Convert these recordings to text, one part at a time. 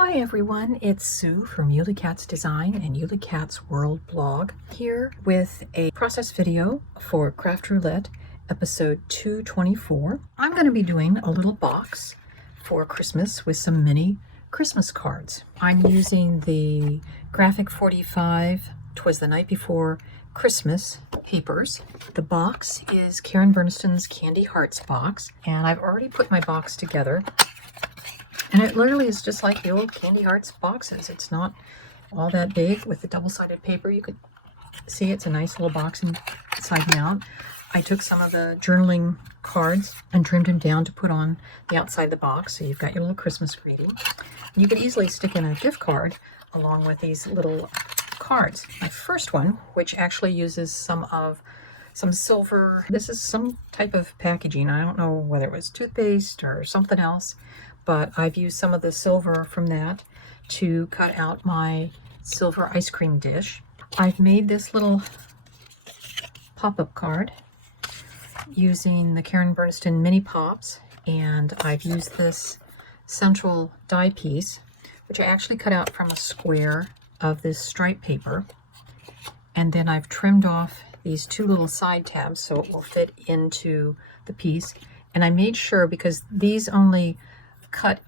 Hi everyone, it's Sue from Ully Cat's Design and Ully Cat's World blog, here with a process video for Craft Roulette episode 224. I'm going to be doing a little box for Christmas with some mini Christmas cards. I'm using the Graphic 45 'Twas the Night Before Christmas papers. The box is Karen Bernstein's Candy Hearts box, and I've already put my box together. And it literally is just like the old Candy Hearts boxes. It's not all that big with the double-sided paper. You could see it's a nice little box inside and out. I took some of the journaling cards and trimmed them down to put on the outside of the box. So you've got your little Christmas greeting. You could easily stick in a gift card along with these little cards. My first one, which actually uses some silver. This is some type of packaging. I don't know whether it was toothpaste or something else, but I've used some of the silver from that to cut out my silver ice cream dish. I've made this little pop-up card using the Karen Bernstein Mini Pops, and I've used this central die piece, which I actually cut out from a square of this stripe paper, and then I've trimmed off these two little side tabs so it will fit into the piece. And I made sure, because these only cut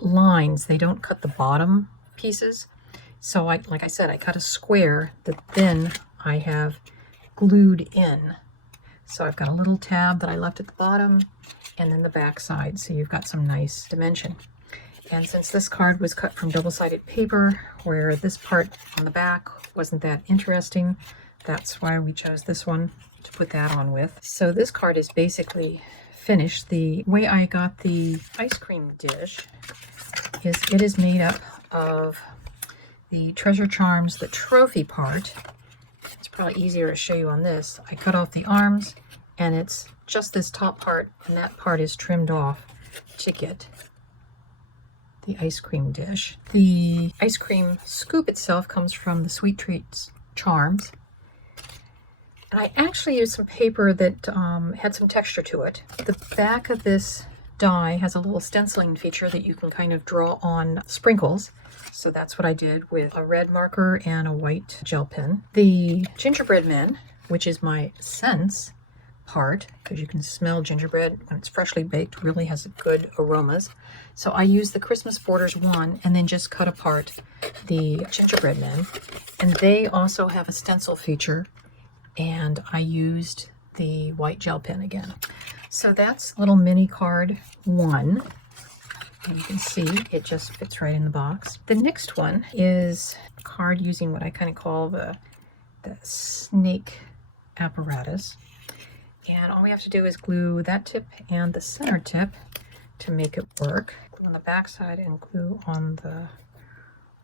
lines, they don't cut the bottom pieces, so like I said, I cut a square that then I have glued in. So I've got a little tab that I left at the bottom and then the back side, so you've got some nice dimension. And since this card was cut from double-sided paper, where this part on the back wasn't that interesting, that's why we chose this one to put that on with. So this card is basically finished. The way I got the ice cream dish is it is made up of the Treasure Charms, the trophy part. It's probably easier to show you on this. I cut off the arms, and it's just this top part, and that part is trimmed off to get the ice cream dish. The ice cream scoop itself comes from the Sweet Treats Charms. And I actually used some paper that had some texture to it. The back of this die has a little stenciling feature that you can kind of draw on sprinkles. So that's what I did with a red marker and a white gel pen. The gingerbread men, which is my scents part, because you can smell gingerbread when it's freshly baked, really has good aromas. So I used the Christmas Borders one and then just cut apart the gingerbread men. And they also have a stencil feature, and I used the white gel pen again. So that's little mini card one, and you can see it just fits right in the box. The next one is a card using what I kind of call the snake apparatus, and all we have to do is glue that tip and the center tip to make it work. Glue on the back side and glue on the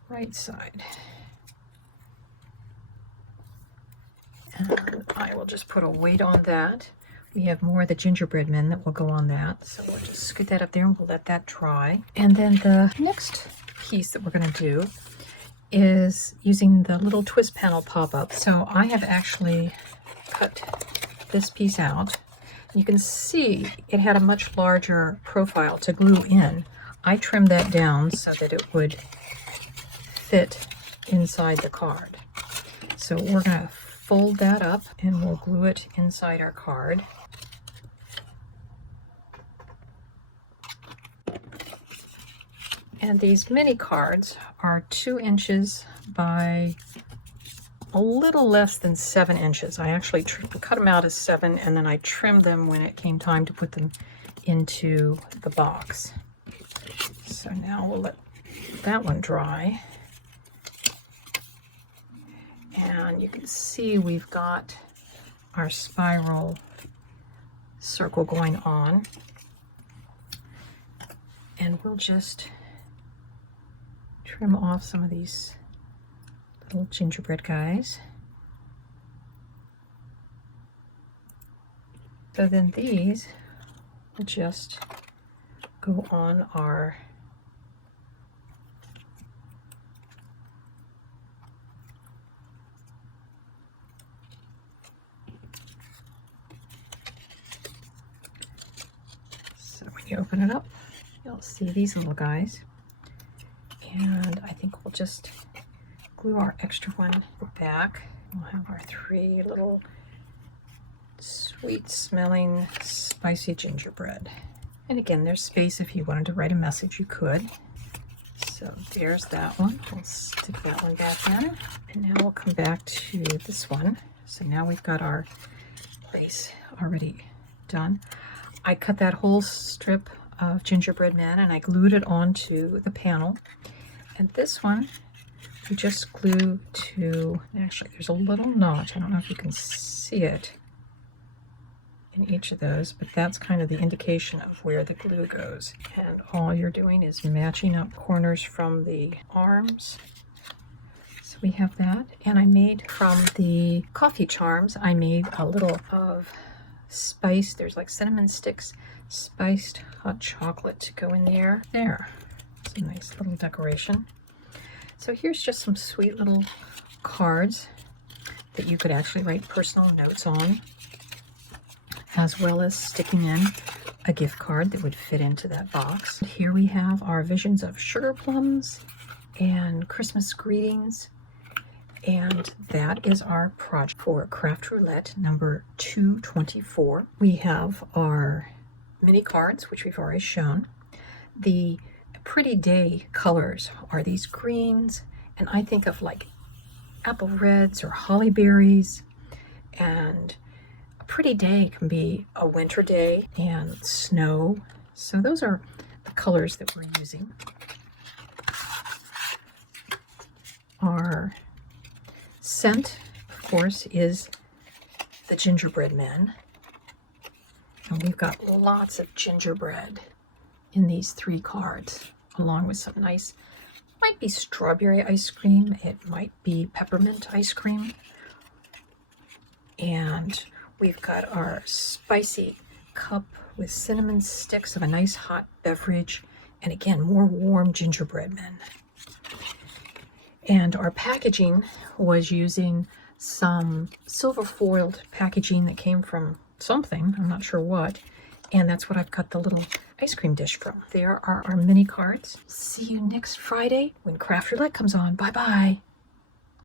right side. And I will just put a weight on that. We have more of the gingerbread men that will go on that. So we'll just scoot that up there and we'll let that dry. And then the next piece that we're going to do is using the little twist panel pop-up. So I have actually cut this piece out. You can see it had a much larger profile to glue in. I trimmed that down so that it would fit inside the card. So we're going to fold that up and we'll glue it inside our card. And these mini cards are 2 inches by a little less than 7 inches. I actually cut them out as 7, and then I trimmed them when it came time to put them into the box. So now we'll let that one dry. And you can see we've got our spiral circle going on. And we'll just trim off some of these little gingerbread guys. So then these will just go on our you open it up, you'll see these little guys, just glue our extra one back. We'll have our 3 little sweet smelling spicy gingerbread. And again, there's space if you wanted to write a message, you could. So there's that one. We'll stick that one back in. And now we'll come back to this one. So now we've got our base already done. I cut that whole strip of gingerbread man and I glued it onto the panel. And this one, you just glue to, actually there's a little notch. I don't know if you can see it in each of those, but that's kind of the indication of where the glue goes. And all you're doing is matching up corners from the arms. So we have that. And I made from the coffee charms, I made a little of spice. There's like cinnamon sticks, spiced hot chocolate to go in there. There, it's a nice little decoration. So here's just some sweet little cards that you could actually write personal notes on, as well as sticking in a gift card that would fit into that box. Here we have our visions of sugar plums and Christmas greetings. And that is our project for Craft Roulette number 224. We have our mini cards, which we've already shown. The pretty day colors are these greens, and I think of like apple reds or holly berries, and a pretty day can be a winter day and snow. So those are the colors that we're using. Our scent, of course, is the gingerbread men. And we've got lots of gingerbread in these 3 cards, along with some nice, might be strawberry ice cream, it might be peppermint ice cream. And we've got our spicy cup with cinnamon sticks of a nice hot beverage, and again, more warm gingerbread men. And our packaging was using some silver foiled packaging that came from something, I'm not sure what, and that's what I've cut the little ice cream dish from. There are our mini cards. See you next Friday when Craft Roulette comes on. Bye bye.